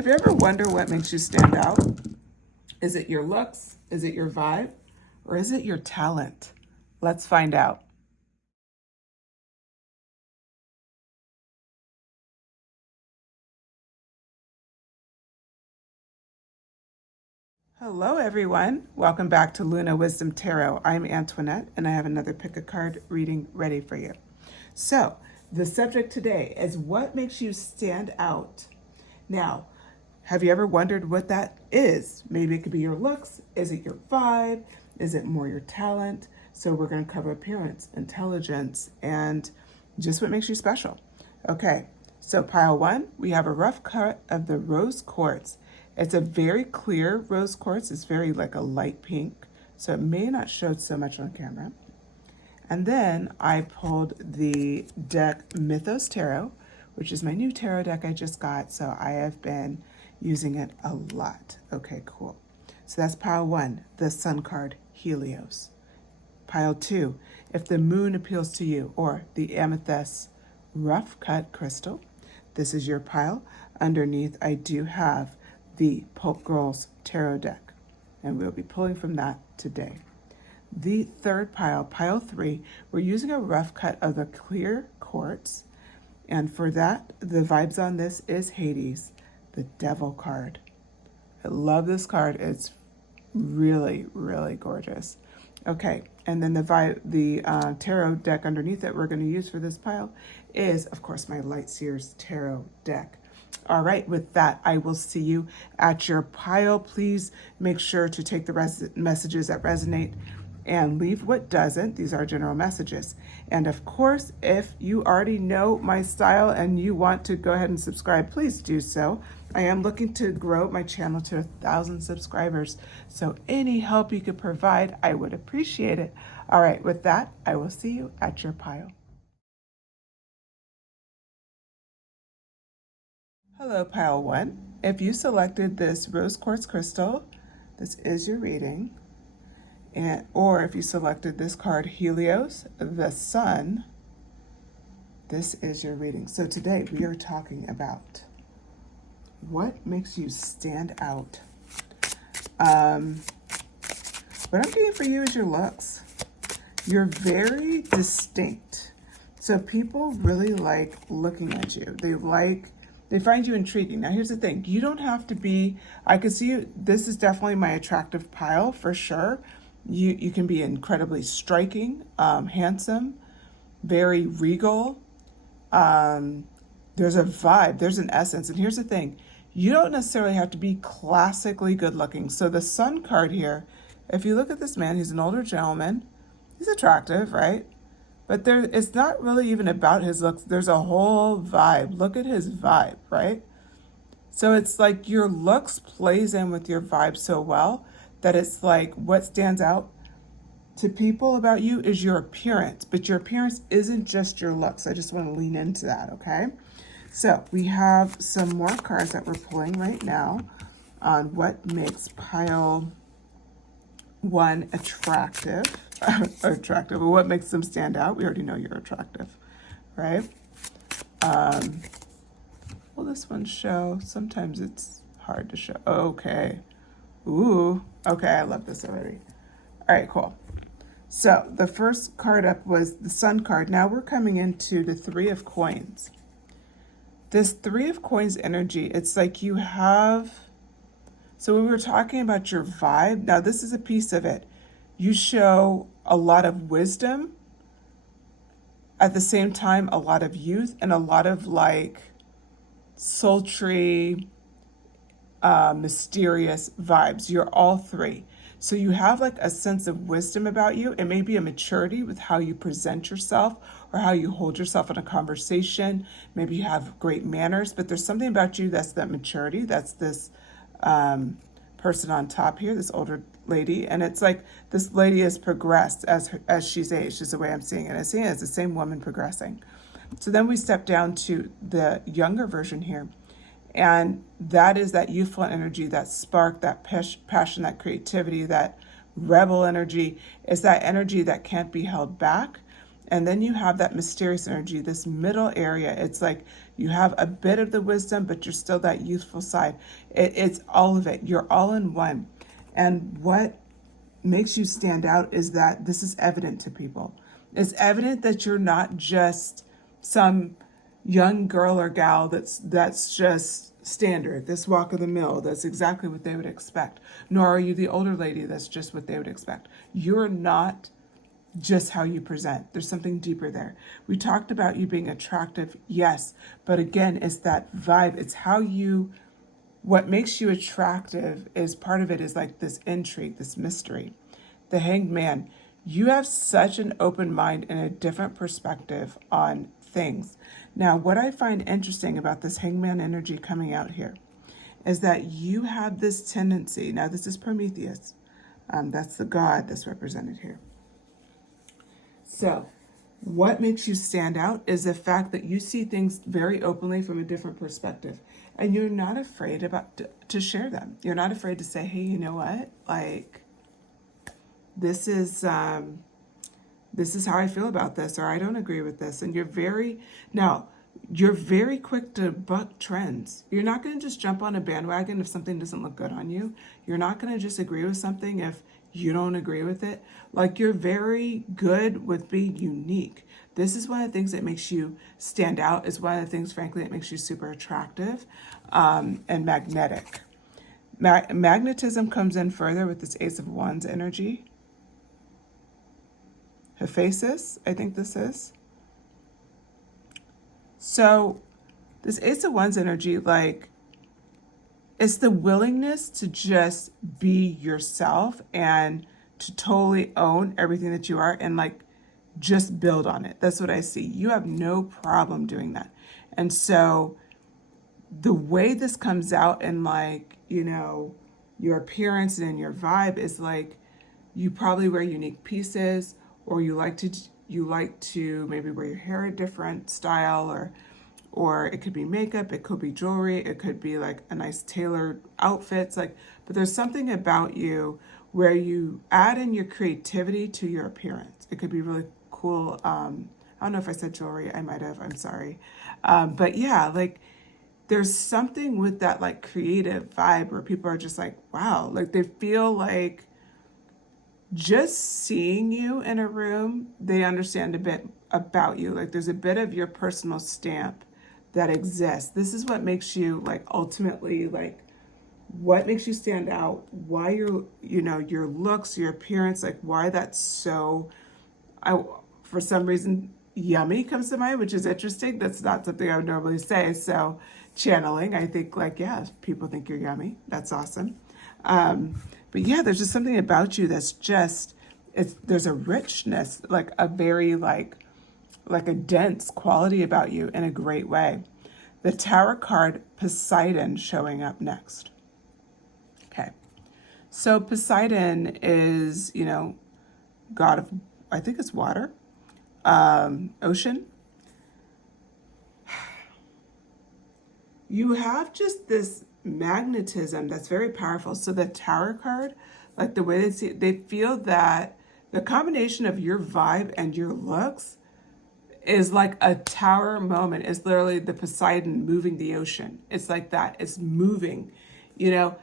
Have you ever wondered what makes you stand out? Is it your looks? Is it your vibe? Or is it your talent? Let's find out. Hello, everyone. Welcome back to Luna Wisdom Tarot. I'm Antoinette, and I have another pick a card reading ready for you. So, the subject today is what makes you stand out. Now, have you ever wondered what that is? Maybe it could be your looks. Is it your vibe? Is it more your talent? So we're going to cover appearance, intelligence, and just what makes you special. Okay, so pile one, we have a rough cut of the rose quartz. It's a very clear rose quartz. It's very like a light pink, so it may not show so much on camera. And then I pulled the deck Mythos Tarot, which is my new tarot deck I just got, so I have been using it a lot. Okay, cool. So that's pile one, the sun card, Helios. Pile two, if the moon appeals to you, or the amethyst rough cut crystal, this is your pile. Underneath, I do have the Pulp Girls Tarot deck, and we'll be pulling from that today. The third pile, pile three, we're using a rough cut of the clear quartz, and for that, the vibes on this is Hades, the Devil card. I love this card. It's really, really gorgeous. Okay, and then the tarot deck underneath that we're going to use for this pile is, of course, my Light Seers Tarot deck. All right, with that, I will see you at your pile. Please make sure to take the messages that resonate and leave what doesn't. These are general messages. And of course, if you already know my style and you want to go ahead and subscribe, please do so. I am looking to grow my channel to 1,000 subscribers. So any help you could provide, I would appreciate it. All right, with that, I will see you at your pile. Hello, pile one. If you selected this rose quartz crystal, this is your reading. Or if you selected this card, Helios, the sun, this is your reading. So today we are talking about what makes you stand out. What I'm getting for you is your looks. You're very distinct. So people really like looking at you. They find you intriguing. Now, here's the thing. You don't have to be, I can see you, this is definitely my attractive pile for sure. You can be incredibly striking, handsome, very regal. There's a vibe, there's an essence. And here's the thing. You don't necessarily have to be classically good looking. So the sun card here, if you look at this man, he's an older gentleman. He's attractive, right? But it's not really even about his looks. There's a whole vibe. Look at his vibe, right? So it's like your looks plays in with your vibe so well that it's like what stands out to people about you is your appearance. But your appearance isn't just your looks. I just want to lean into that, okay? So we have some more cards that we're pulling right now on what makes pile one attractive. Attractive, or what makes them stand out. We already know you're attractive, right? Will this one show? Sometimes it's hard to show. Okay. Ooh, okay, I love this already. All right, cool. So the first card up was the sun card. Now we're coming into the Three of Coins. This Three of Coins energy, it's like you have, so when we were talking about your vibe, now this is a piece of it. You show a lot of wisdom, at the same time, a lot of youth and a lot of like sultry, mysterious vibes. You're all three. So you have like a sense of wisdom about you. It may be a maturity with how you present yourself or how you hold yourself in a conversation. Maybe you have great manners, but there's something about you that's that maturity. That's this person on top here, this older lady. And it's like this lady has progressed as she's aged, is the way I'm seeing it. I see it as the same woman progressing. So then we step down to the younger version here. And that is that youthful energy, that spark, that passion, that creativity, that rebel energy. Is that energy that can't be held back. And then you have that mysterious energy, this middle area. It's like you have a bit of the wisdom, but you're still that youthful side. It's all of it. You're all in one. And what makes you stand out is that this is evident to people. It's evident that you're not just some young girl or gal that's just standard, this walk of the mill, that's exactly what they would expect. Nor are you the older lady that's just what they would expect. You're not just how you present. There's something deeper there. We talked about you being attractive, yes, but again, it's that vibe. It's how you, what makes you attractive is part of it is like this intrigue, this mystery. The Hanged Man, you have such an open mind and a different perspective on things. Now, what I find interesting about this Hangman energy coming out here is that you have this tendency, now this is Prometheus, that's the god that's represented here. So what makes you stand out is the fact that you see things very openly from a different perspective, and you're not afraid to share them. You're not afraid to say, hey, you know what? Like, this is how I feel about this, or I don't agree with this. And you're very quick to buck trends. You're not going to just jump on a bandwagon if something doesn't look good on you. You're not going to just agree with something if you don't agree with it. Like, you're very good with being unique. This is one of the things that makes you stand out. Is one of the things, frankly, that makes you super attractive and magnetic. Magnetism comes in further with this Ace of Wands energy. Hephaestus, I think this is. So this Ace of Wands energy, like, it's the willingness to just be yourself and to totally own everything that you are and like just build on it. That's what I see. You have no problem doing that. And so the way this comes out in, like, you know, your appearance and your vibe is like you probably wear unique pieces, or you like to maybe wear your hair a different style, or it could be makeup, it could be jewelry, it could be like a nice tailored outfits, like, but there's something about you where you add in your creativity to your appearance. It could be really cool. I don't know if I said jewelry, I might have, I'm sorry. But yeah, like, there's something with that like creative vibe where people are just like, wow, like they feel like just seeing you in a room, they understand a bit about you. Like, there's a bit of your personal stamp that exists. This is what makes you, like, ultimately, like, what makes you stand out, why you're, you know, your looks, your appearance, like, why that's so, for some reason, yummy comes to mind, which is interesting. That's not something I would normally say. So channeling, I think, like, yeah, people think you're yummy. That's awesome. But yeah, there's just something about you that's just, there's a richness, like a very like a dense quality about you in a great way. The Tower card, Poseidon, showing up next. Okay. So Poseidon is, you know, god of, I think it's water, ocean. You have just this magnetism that's very powerful. So the Tower card, like the way they see it, they feel that the combination of your vibe and your looks is like a tower moment. It's literally the Poseidon moving the ocean. It's like that. It's moving. You know,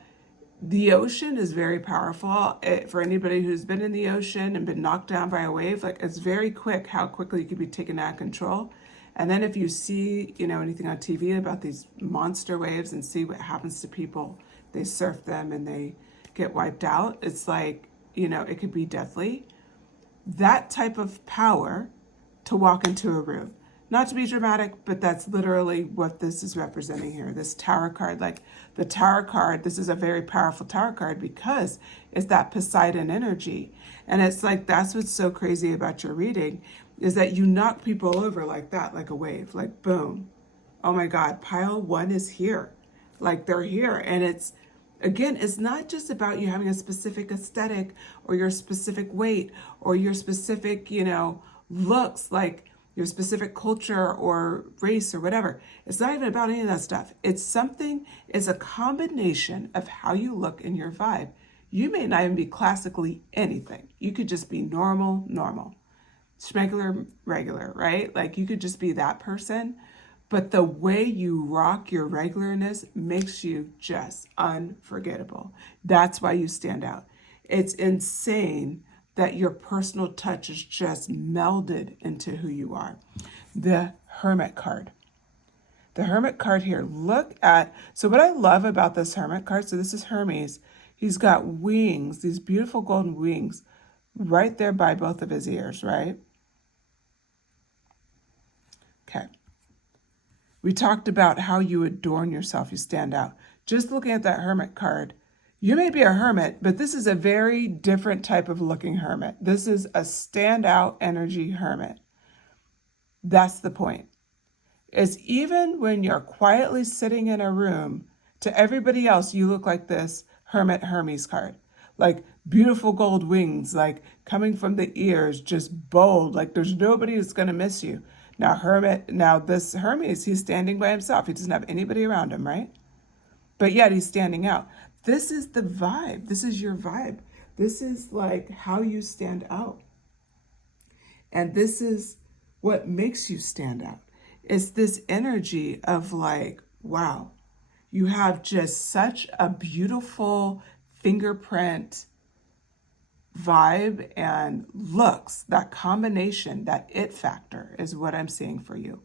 the ocean is very powerful. For anybody who's been in the ocean and been knocked down by a wave, like, it's very quick how quickly you can be taken out of control. And then if you see, you know, anything on TV about these monster waves and see what happens to people, they surf them and they get wiped out. It's like, you know, it could be deathly. That type of power to walk into a room. Not to be dramatic, but that's literally what this is representing here. This Tower card, like the Tower card, this is a very powerful Tower card because it's that Poseidon energy. And it's like, that's what's so crazy about your reading, is that you knock people over like that, like a wave, like boom. Oh my God, pile one is here. Like, they're here. And it's, again, it's not just about you having a specific aesthetic or your specific weight or your specific, you know, looks, like your specific culture or race or whatever. It's not even about any of that stuff. It's something, it's a combination of how you look in your vibe. You may not even be classically anything. You could just be normal. Schmegular, regular, right? Like you could just be that person. But the way you rock your regularness makes you just unforgettable. That's why you stand out. It's insane that your personal touch is just melded into who you are. The Hermit card. The Hermit card here, look at, so what I love about this Hermit card, so this is Hermes. He's got wings, these beautiful golden wings, right there by both of his ears, right? Okay. We talked about how you adorn yourself, you stand out. Just looking at that Hermit card, you may be a hermit, but this is a very different type of looking hermit. This is a standout energy hermit. That's the point. Is even when you're quietly sitting in a room, to everybody else, you look like this Hermit Hermes card. Like beautiful gold wings, like coming from the ears, just bold, like there's nobody who's going to miss you. Now this Hermes, he's standing by himself. He doesn't have anybody around him, right? But yet he's standing out. This is the vibe. This is your vibe. This is like how you stand out. And this is what makes you stand out. It's this energy of like, wow, you have just such a beautiful fingerprint vibe and looks. That combination, that it factor is what I'm seeing for you.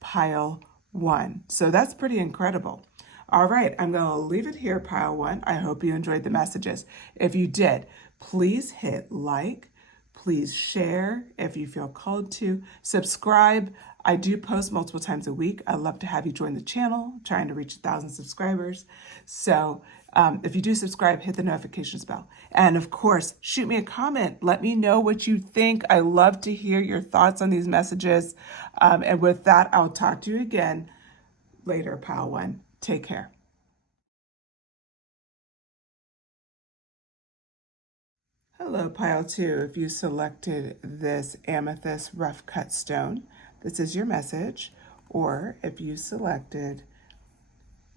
Pile 1. So that's pretty incredible. All right, I'm going to leave it here, pile 1. I hope you enjoyed the messages. If you did, please hit like. Please share if you feel called to. Subscribe. I do post multiple times a week. I'd love to have you join the channel, trying to reach 1,000 subscribers. So if you do subscribe, hit the notifications bell. And of course, shoot me a comment. Let me know what you think. I love to hear your thoughts on these messages. And with that, I'll talk to you again later, pile 1. Take care. Hello, pile 2. If you selected this amethyst rough cut stone, this is your message. Or if you selected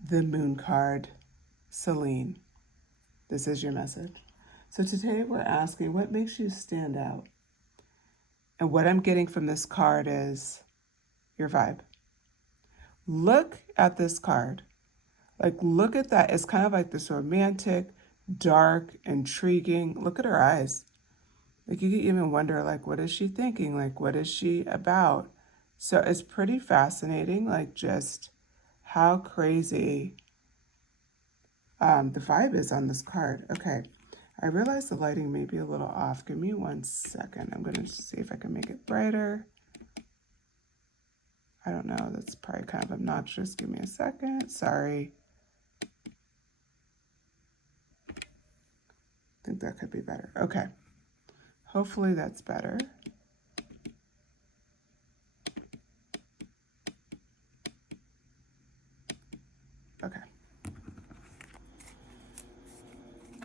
the moon card, Selene, this is your message. So today we're asking, what makes you stand out? And what I'm getting from this card is your vibe. Look at this card. Like, look at that. It's kind of like this romantic, dark, intriguing. Look at her eyes. Like, you could even wonder, like, what is she thinking? Like, what is she about? So it's pretty fascinating, like, just how crazy the vibe is on this card. Okay, I realize the lighting may be a little off. Give me 1 second. I'm going to see if I can make it brighter. I don't know. That's probably kind of obnoxious. Give me a second. Sorry. I think that could be better. Okay. Hopefully that's better. Okay.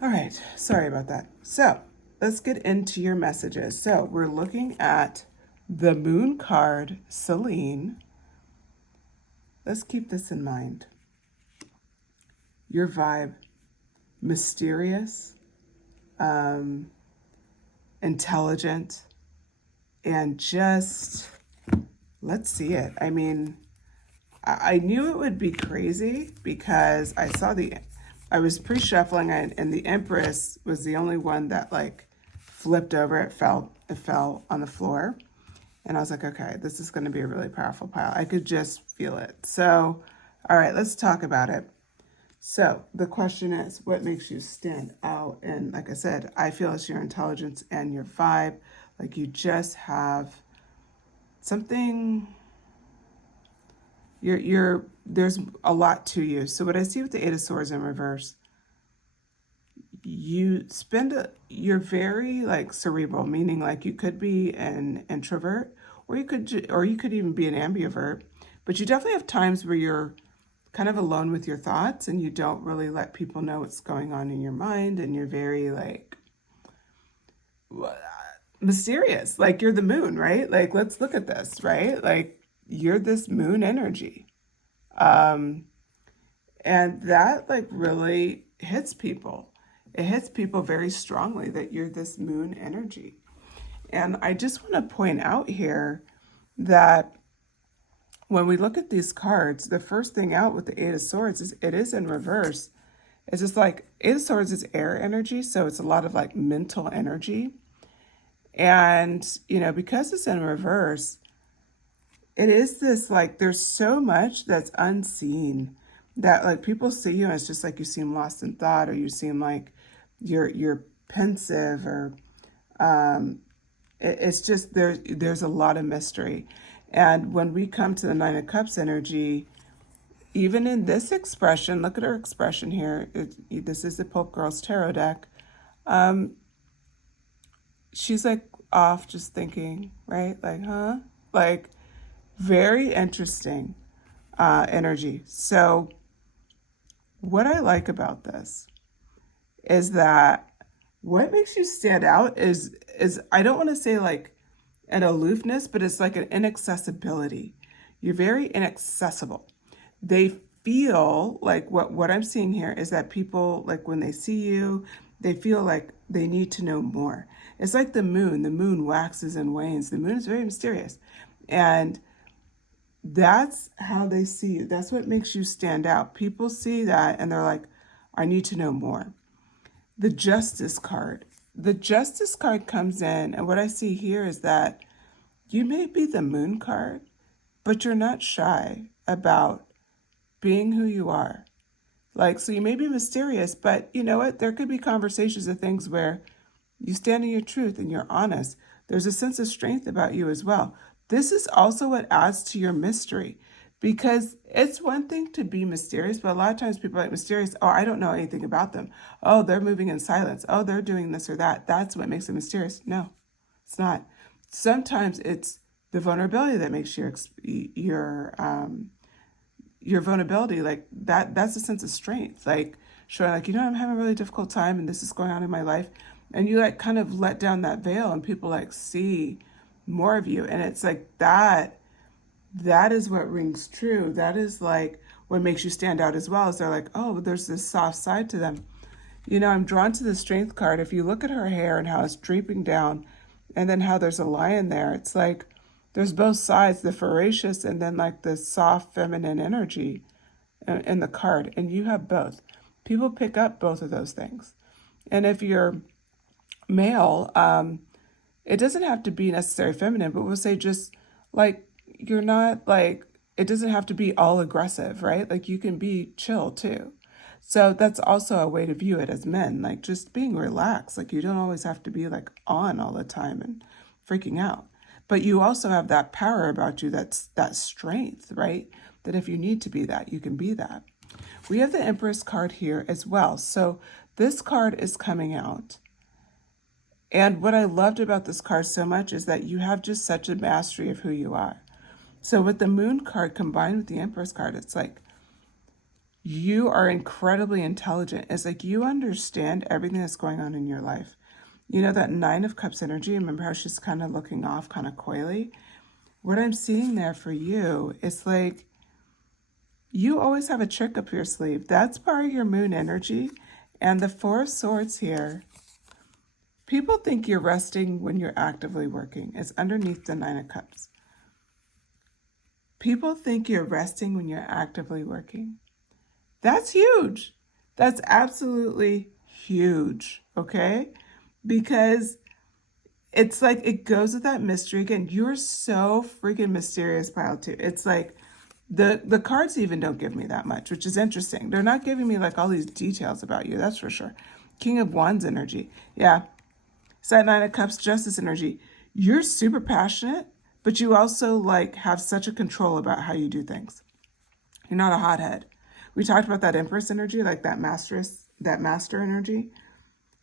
All right. Sorry about that. So let's get into your messages. So we're looking at the moon card, Selene. Let's keep this in mind. Your vibe, mysterious, intelligent, and just, let's see it. I mean, I knew it would be crazy because I was pre-shuffling and the Empress was the only one that like flipped over. It fell on the floor. And I was like, okay, this is going to be a really powerful pile. I could just feel it. So, all right, let's talk about it. So the question is, what makes you stand out? And like I said, I feel it's your intelligence and your vibe. Like you just have something, there's a lot to you. So what I see with the Eight of Swords in reverse, you're very like cerebral, meaning like you could be an introvert or you could even be an ambivert, but you definitely have times where you're kind of alone with your thoughts and you don't really let people know what's going on in your mind, and you're very like mysterious, like you're the moon, right? Like, let's look at this, right? Like you're this moon energy. And that like really hits people. It hits people very strongly that you're this moon energy. And I just want to point out here that when we look at these cards, the first thing out with the Eight of Swords is it is in reverse. It's just like Eight of Swords is air energy, so it's a lot of like mental energy. And, you know, because it's in reverse, it is this like there's so much that's unseen that like people see you and it's just like you seem lost in thought, or you seem like you're pensive, or it's just there's a lot of mystery. And when we come to the Nine of Cups energy, even in this expression, look at her expression here. This is the Pope Girls Tarot deck. She's like off just thinking, right? Like, huh? Like, very interesting energy. So what I like about this is that what makes you stand out is I don't want to say like an aloofness, but it's like an inaccessibility. You're very inaccessible. They feel like what I'm seeing here is that people, like when they see you, they feel like they need to know more. It's like the moon. The moon waxes and wanes. The moon is very mysterious. And that's how they see you. That's what makes you stand out. People see that and they're like, I need to know more. The Justice card. The Justice card comes in, and what I see here is that you may be the Moon card, but you're not shy about being who you are. Like, so you may be mysterious, but you know what? There could be conversations of things where you stand in your truth and you're honest. There's a sense of strength about you as well. This is also what adds to your mystery, because it's one thing to be mysterious, but a lot of times people are like mysterious. Oh, I don't know anything about them. Oh, they're moving in silence. Oh, they're doing this or that. That's what makes it mysterious. No, it's not. Sometimes it's the vulnerability that makes your vulnerability like that. That's a sense of strength. Like showing like, you know, I'm having a really difficult time and this is going on in my life. And you like kind of let down that veil and people like see more of you. And it's like that is what rings true. That is like what makes you stand out as well. Is they're like, oh, there's this soft side to them. You know, I'm drawn to the Strength card. If you look at her hair and how it's draping down and then how there's a lion there, it's like there's both sides, the ferocious and then like the soft feminine energy in the card. And you have both. People pick up both of those things. And if you're male, it doesn't have to be necessarily feminine, but we'll say just like you're not like, it doesn't have to be all aggressive, right? Like you can be chill too. So that's also a way to view it as men, like just being relaxed. Like you don't always have to be like on all the time and freaking out. But you also have that power about you, that's that strength, right? That if you need to be that, you can be that. We have the Empress card here as well. So this card is coming out. And what I loved about this card so much is that you have just such a mastery of who you are. So with the Moon card combined with the Empress card, it's like you are incredibly intelligent. It's like you understand everything that's going on in your life. You know that Nine of Cups energy, remember how she's kind of looking off, kind of coyly? What I'm seeing there for you is like you always have a trick up your sleeve. That's part of your Moon energy. And the Four of Swords here, people think you're resting when you're actively working. It's underneath the Nine of Cups. People think you're resting when you're actively working. That's huge. That's absolutely huge, okay? Because it's like it goes with that mystery. Again, you're so freaking mysterious, pile two. It's like the cards even don't give me that much, which is interesting. They're not giving me like all these details about you, that's for sure. King of Wands energy. Yeah. Side Nine of Cups, Justice energy. You're super passionate, but you also like have such a control about how you do things. You're not a hothead. We talked about that Empress energy, like that master energy.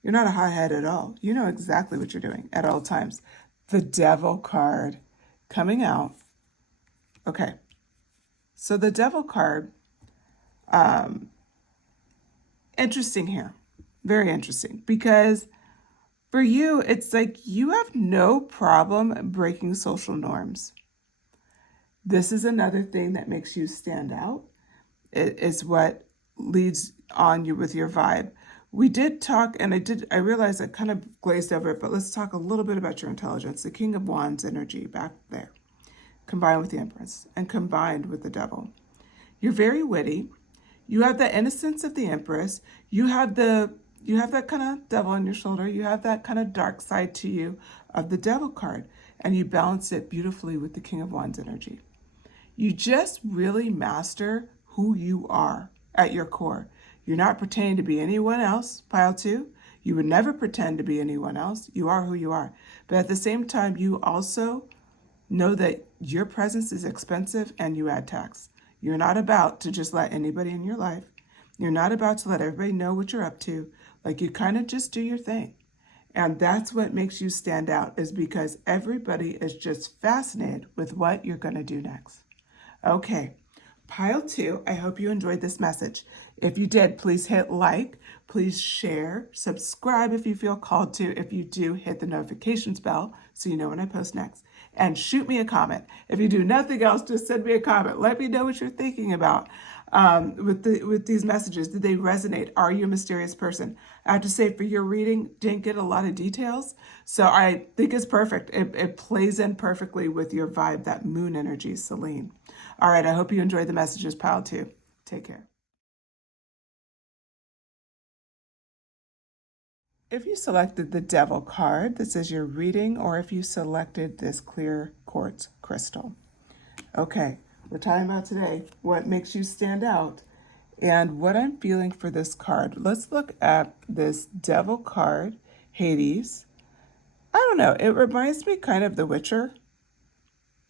You're not a hothead at all. You know exactly what you're doing at all times. The Devil card coming out. Okay. So the Devil card, interesting here. Very interesting. Because for you, it's like you have no problem breaking social norms. This is another thing that makes you stand out. It is what leads on you with your vibe. We did talk, and I realized I kind of glazed over it, but let's talk a little bit about your intelligence. The King of Wands energy back there, combined with the Empress, and combined with the Devil. You're very witty. You have the innocence of the Empress. You have that kind of devil on your shoulder. You have that kind of dark side to you of the Devil card, and you balance it beautifully with the King of Wands energy. You just really master who you are at your core. You're not pretending to be anyone else, pile 2. You would never pretend to be anyone else. You are who you are. But at the same time, you also know that your presence is expensive and you add tax. You're not about to just let anybody in your life. You're not about to let everybody know what you're up to. Like, you kind of just do your thing. And that's what makes you stand out, is because everybody is just fascinated with what you're going to do next. Okay, pile 2, I hope you enjoyed this message. If you did, please hit like, please share, subscribe if you feel called to. If you do, hit the notifications bell so you know when I post next. And shoot me a comment. If you do nothing else, just send me a comment. Let me know what you're thinking about with these messages. Did they resonate? Are you a mysterious person? I have to say, for your reading, didn't get a lot of details, so I think it's perfect. It plays in perfectly with your vibe, that moon energy, Selene. All right, I hope you enjoyed the messages, pile 2. Take care. If you selected the Devil card, this is your reading, or if you selected this clear quartz crystal. Okay, we're talking about today what makes you stand out and what I'm feeling for this card. Let's look at this Devil card, Hades. I don't know, it reminds me kind of The Witcher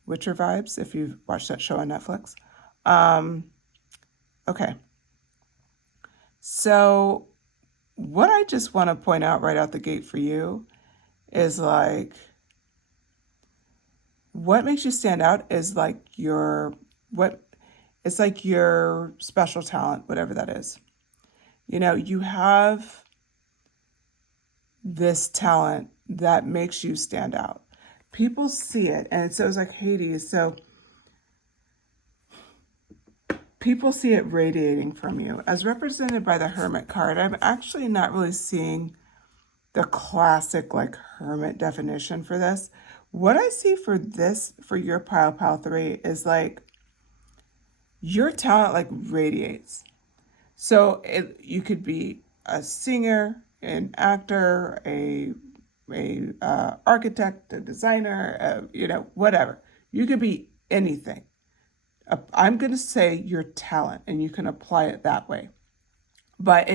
vibes, if you've watched that show on Netflix. Okay, so what I just want to point out right out the gate for you is, like, what makes you stand out is like it's like your special talent, whatever that is. You know, you have this talent that makes you stand out. People see it, and so it's like Hades. So people see it radiating from you. As represented by the Hermit card, I'm actually not really seeing the classic, like, hermit definition for this. What I see for this, for your pile 3, is like your talent like radiates. So you could be a singer, an actor, a architect, a designer, whatever. You could be anything. I'm going to say your talent, and you can apply it that way. But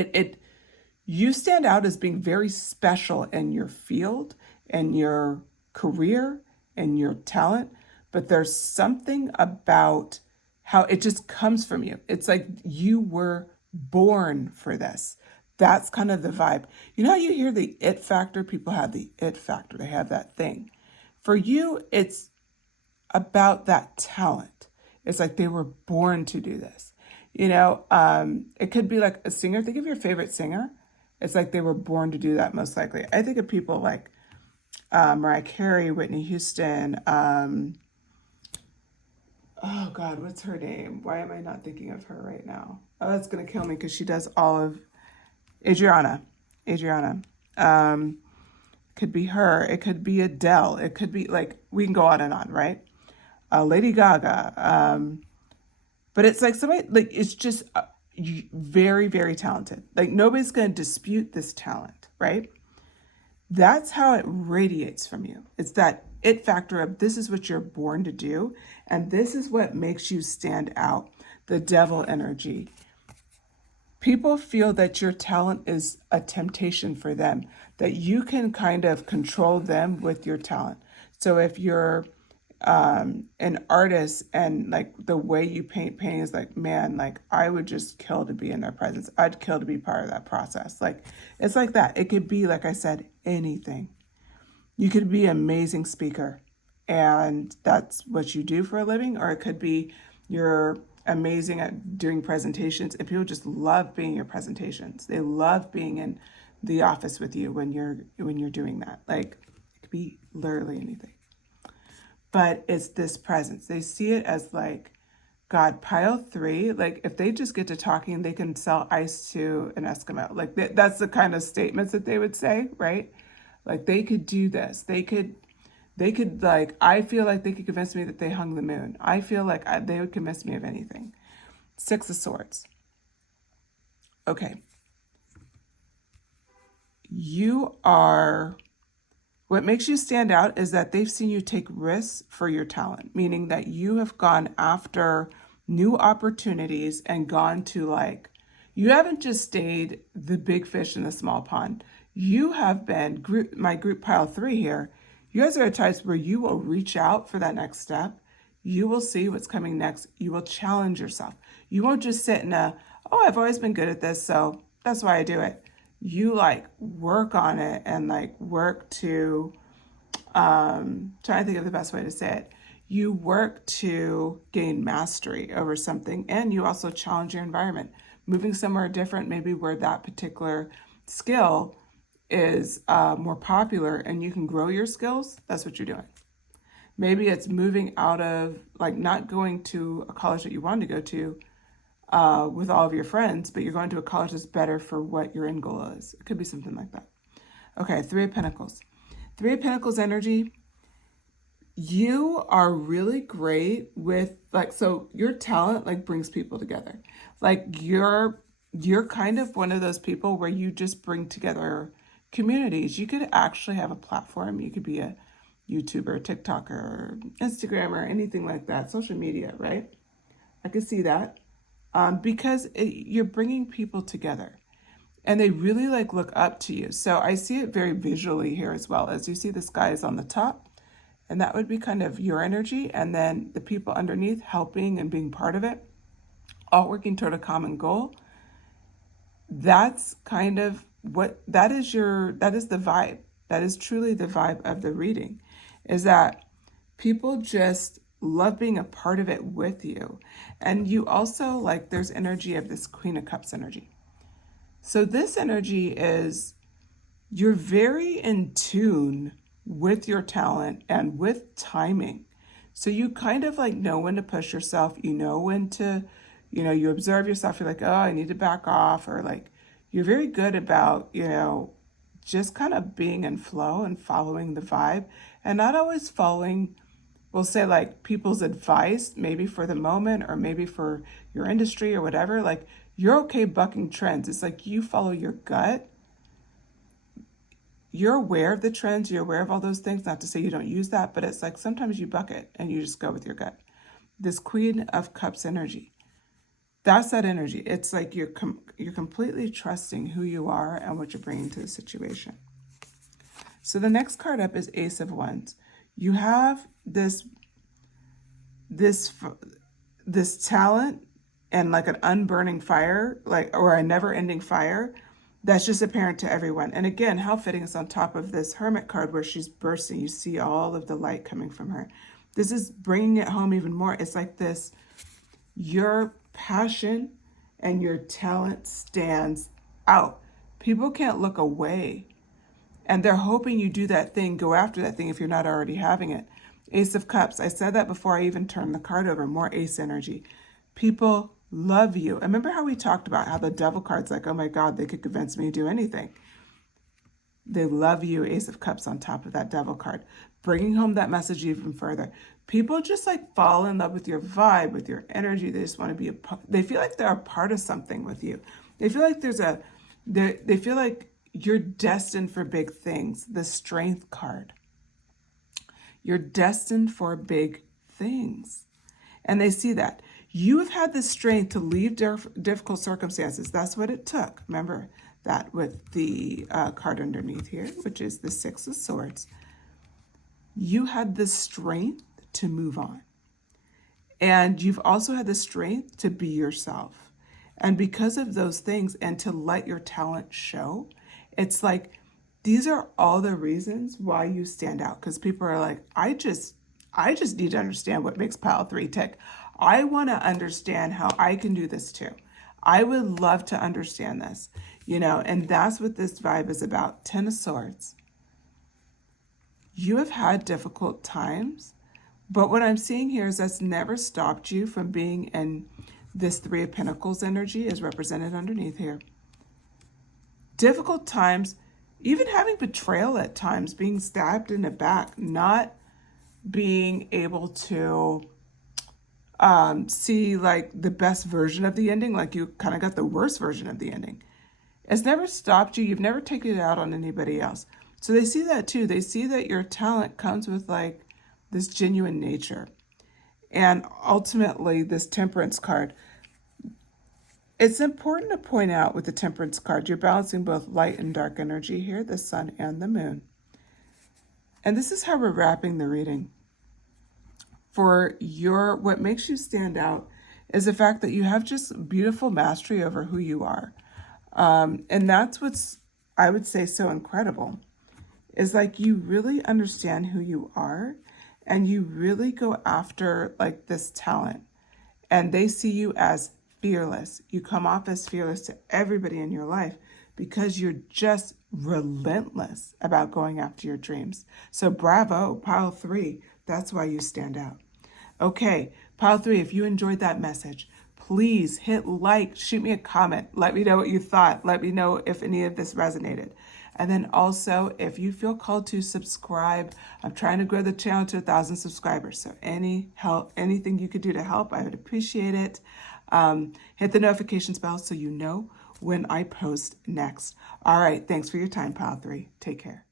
you stand out as being very special in your field and your career and your talent, but there's something about how it just comes from you. It's like you were born for this. That's kind of the vibe. You know how you hear the it factor? People have the it factor. They have that thing. For you, it's about that talent. It's like they were born to do this. It could be like a singer. Think of your favorite singer. It's like they were born to do that, most likely. I think of people like Mariah Carey, Whitney Houston. Oh, God, what's her name? Why am I not thinking of her right now? Oh, that's going to kill me because she does all of Adriana. Could be her. It could be Adele. It could be, like, we can go on and on, right? Lady Gaga. But it's like somebody, like, it's just very, very talented. Like, nobody's going to dispute this talent, right? That's how it radiates from you. It's that it factor of this is what you're born to do, and this is what makes you stand out. The Devil energy. People feel that your talent is a temptation for them, that you can kind of control them with your talent. So if you're an artist and like the way you paint is like, man, like I would just kill to be in their presence. I'd kill to be part of that process. Like, it's like that. It could be, like I said, anything. You could be an amazing speaker and that's what you do for a living, or it could be you're amazing at doing presentations and people just love being your presentations. They love being in the office with you when you're doing that. Like, it could be literally anything. But it's this presence. They see it as like God, pile 3, like if they just get to talking, they can sell ice to an Eskimo. Like that's the kind of statements that they would say, right? Like they could do this. They could like, I feel like they could convince me that they hung the moon. I feel like they would convince me of anything. 6 of Swords. Okay. What makes you stand out is that they've seen you take risks for your talent, meaning that you have gone after new opportunities and gone to like, you haven't just stayed the big fish in the small pond. You have been, my group pile 3 here, you guys are the types where you will reach out for that next step. You will see what's coming next. You will challenge yourself. You won't just sit in I've always been good at this, so that's why I do it. You like work on it and like work to, trying to think of the best way to say it. You work to gain mastery over something, and you also challenge your environment. Moving somewhere different, maybe where that particular skill is more popular and you can grow your skills, that's what you're doing. Maybe it's moving out of, like, not going to a college that you wanted to go to with all of your friends, but you're going to a college that's better for what your end goal is. It could be something like that. Okay, 3 of Pentacles. 3 of Pentacles energy, you are really great with, like, so your talent, like, brings people together. Like, you're kind of one of those people where you just bring together communities. You could actually have a platform. You could be a YouTuber, TikToker, Instagrammer, anything like that, social media, right? I could see that because you're bringing people together and they really like look up to you. So I see it very visually here as well. As you see, this guy is on the top, and that would be kind of your energy, and then the people underneath helping and being part of it, all working toward a common goal. That's kind of that is the vibe. That is truly the vibe of the reading, is that people just love being a part of it with you. And you also, like, there's energy of this Queen of Cups energy. So this energy is, you're very in tune with your talent and with timing. So you kind of like know when to push yourself, you know when to, you observe yourself, you're like, oh, I need to back off, or like, you're very good about, just kind of being in flow and following the vibe, and not always following, we'll say, like, people's advice, maybe for the moment or maybe for your industry or whatever. Like, you're okay bucking trends. It's like you follow your gut. You're aware of the trends. You're aware of all those things. Not to say you don't use that, but it's like sometimes you buck it and you just go with your gut. This Queen of Cups energy, that's that energy. It's like you're completely trusting who you are and what you're bringing to the situation. So the next card up is Ace of Wands. You have this talent and like an unburning fire, like, or a never-ending fire that's just apparent to everyone. And again, how fitting is on top of this Hermit card where she's bursting. You see all of the light coming from her. This is bringing it home even more. It's like this, your passion and your talent stands out. People can't look away. And they're hoping you do that thing, go after that thing if you're not already having it. Ace of Cups. I said that before I even turned the card over. More ace energy. People love you. And remember how we talked about how the Devil card's like, oh my God, they could convince me to do anything. They love you. Ace of Cups on top of that Devil card. Bringing home that message even further. People just like fall in love with your vibe, with your energy. They just want to be they feel like they're a part of something with you. They feel like they feel like you're destined for big things. The Strength card. You're destined for big things. And they see that. You have had the strength to leave difficult circumstances. That's what it took. Remember that with the card underneath here, which is the Six of Swords. You had the strength to move on. And you've also had the strength to be yourself. And because of those things and to let your talent show, it's like, these are all the reasons why you stand out. Because people are like, I just need to understand what makes pile 3 tick. I want to understand how I can do this too. I would love to understand this, and that's what this vibe is about. 10 of Swords. You have had difficult times, But what I'm seeing here is that's never stopped you from being in this Three of Pentacles energy is represented underneath here. Difficult times, even having betrayal at times, being stabbed in the back, not being able to see like the best version of the ending, like you kind of got the worst version of the ending. It's never stopped you. You've never taken it out on anybody else. So they see that too. They see that your talent comes with like this genuine nature. And ultimately, this Temperance card. It's important to point out with the Temperance card, you're balancing both light and dark energy here, the sun and the moon. And this is how we're wrapping the reading. For what makes you stand out is the fact that you have just beautiful mastery over who you are. And that's what's, I would say, so incredible, is like you really understand who you are and you really go after like this talent. And they see you as fearless. You come off as fearless to everybody in your life because you're just relentless about going after your dreams. So bravo, pile 3. That's why you stand out. Okay, pile 3, if you enjoyed that message, please hit like, shoot me a comment. Let me know what you thought. Let me know if any of this resonated. And then also, if you feel called to subscribe, I'm trying to grow the channel to 1,000 subscribers. So any help, anything you could do to help, I would appreciate it. Hit the notifications bell so you know when I post next. All right, thanks for your time, pile 3. Take care.